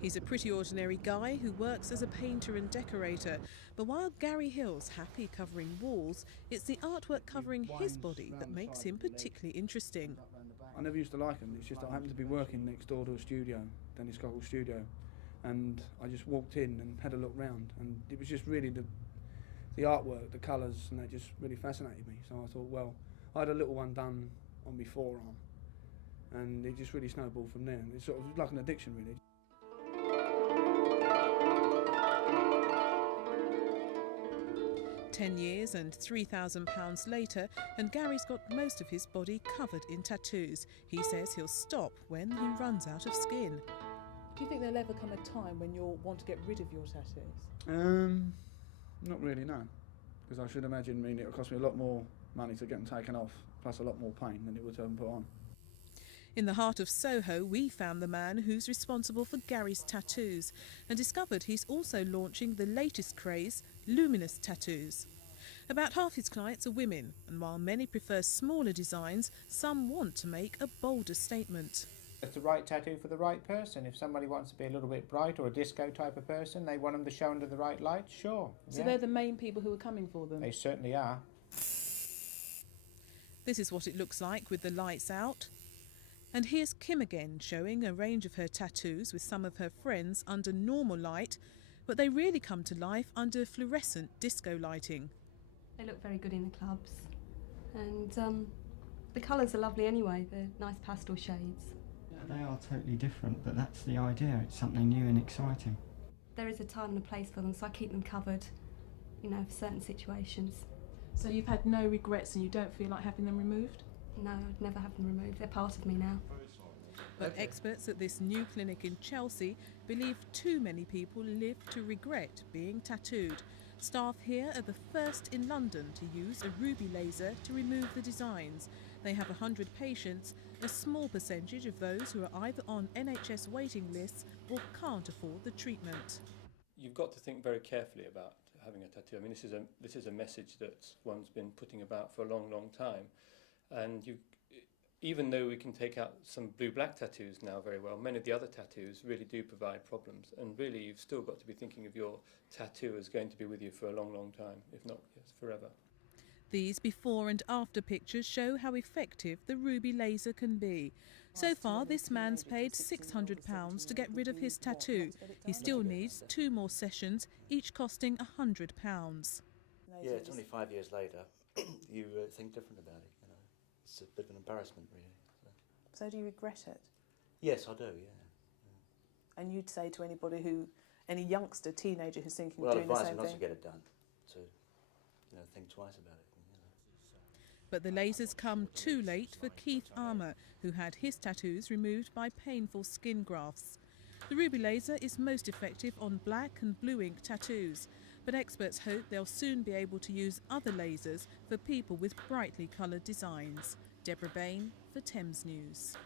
He's a pretty ordinary guy who works as a painter and decorator. But while Gary Hill's happy covering walls, it's the artwork covering his body that makes him particularly interesting. I never used to like him. It's just I happened to be working next door to a studio, Dennis Cockle's studio, and I just walked in and had a look round, and it was just really the artwork, the colours, and that just really fascinated me. So I thought, well, I had a little one done on my forearm, and it just really snowballed from there. It's sort of like an addiction, really. £10 and £3,000 later, and Gary's got most of his body covered in tattoos. He says he'll stop when he runs out of skin. Do you think there'll ever come a time when you'll want to get rid of your tattoos? Not really, no. Because I should imagine, it'll cost me a lot more money to get them taken off, plus a lot more pain than it would to have them put on. In the heart of Soho, we found the man who's responsible for Gary's tattoos and discovered he's also launching the latest craze, luminous tattoos. About half his clients are women, and while many prefer smaller designs, some want to make a bolder statement. It's the right tattoo for the right person. If somebody wants to be a little bit bright or a disco type of person, they want them to show under the right light, sure. So they're the main people who are coming for them? They certainly are. This is what it looks like with the lights out. And here's Kim again, showing a range of her tattoos with some of her friends under normal light, but they really come to life under fluorescent disco lighting. They look very good in the clubs, and the colours are lovely anyway, they're nice pastel shades. They are totally different, but that's the idea, it's something new and exciting. There is a time and a place for them, so I keep them covered, for certain situations. So you've had no regrets and you don't feel like having them removed? No, I'd never have them removed. They're part of me now. But experts at this new clinic in Chelsea believe too many people live to regret being tattooed. Staff here are the first in London to use a ruby laser to remove the designs. They have 100 patients, a small percentage of those who are either on NHS waiting lists or can't afford the treatment. You've got to think very carefully about having a tattoo. This is a message that one's been putting about for a long, long time. And even though we can take out some blue-black tattoos now very well, many of the other tattoos really do provide problems. And really, you've still got to be thinking of your tattoo as going to be with you for a long, long time, if not forever. These before and after pictures show how effective the ruby laser can be. So far, this man's paid £600 to get rid of his tattoo. He still needs 2 more sessions, each costing £100. Yeah, it's only 5 years later. You think different about it, It's a bit of an embarrassment, really. So do you regret it? Yes, I do, yeah. And you'd say to anybody any youngster, teenager who's thinking of doing the same thing? Well, I'd advise them not to get it done, to think twice about it. But the lasers come too late for Keith Armour, who had his tattoos removed by painful skin grafts. The ruby laser is most effective on black and blue ink tattoos, but experts hope they'll soon be able to use other lasers for people with brightly coloured designs. Deborah Bain for Thames News.